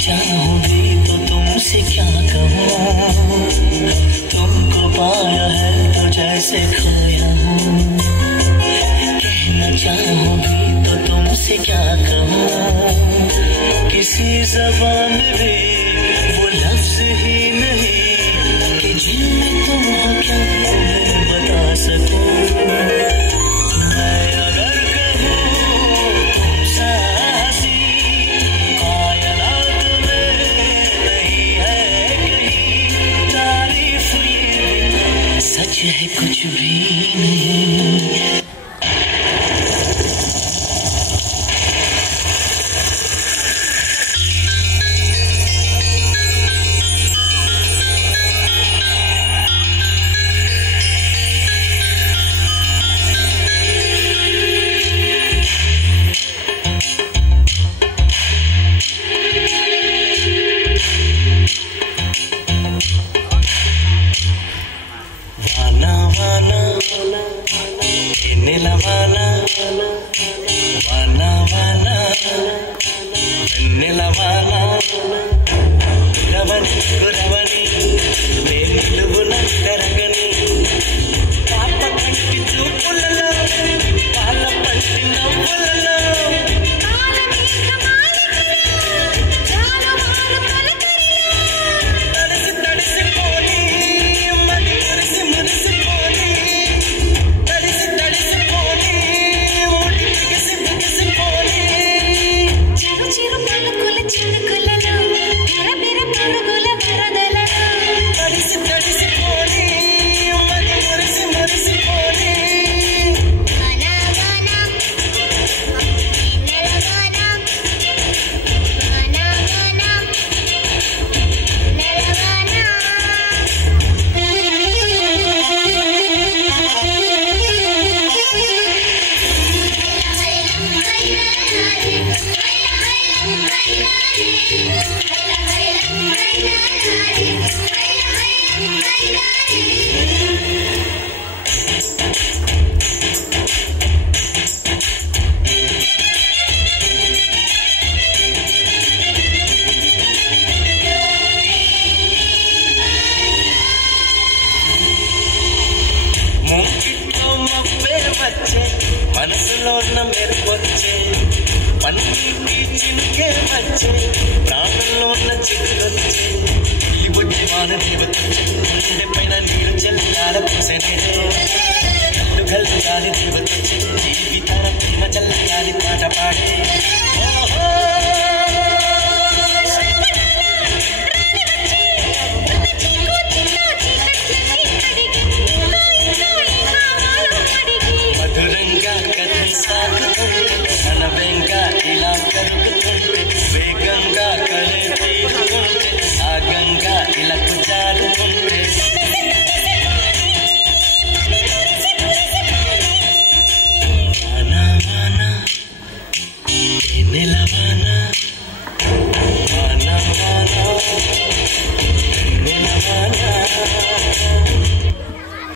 चाहूं भी तो तुमसे क्या कहूँ, तुमको पाया है तो जैसे खोया हूँ। कहना चाहूं भी तो तुमसे क्या कहूँ, किसी ज़बान में भी वो लफ्ज़ ही नहीं कि जिनमें तुम हो क्या मैं बता सकूं। मैं अगर कहूँ तुमसे हंसी कायनात में नहीं है कहीं, तारीफ ये सच है कुछ भी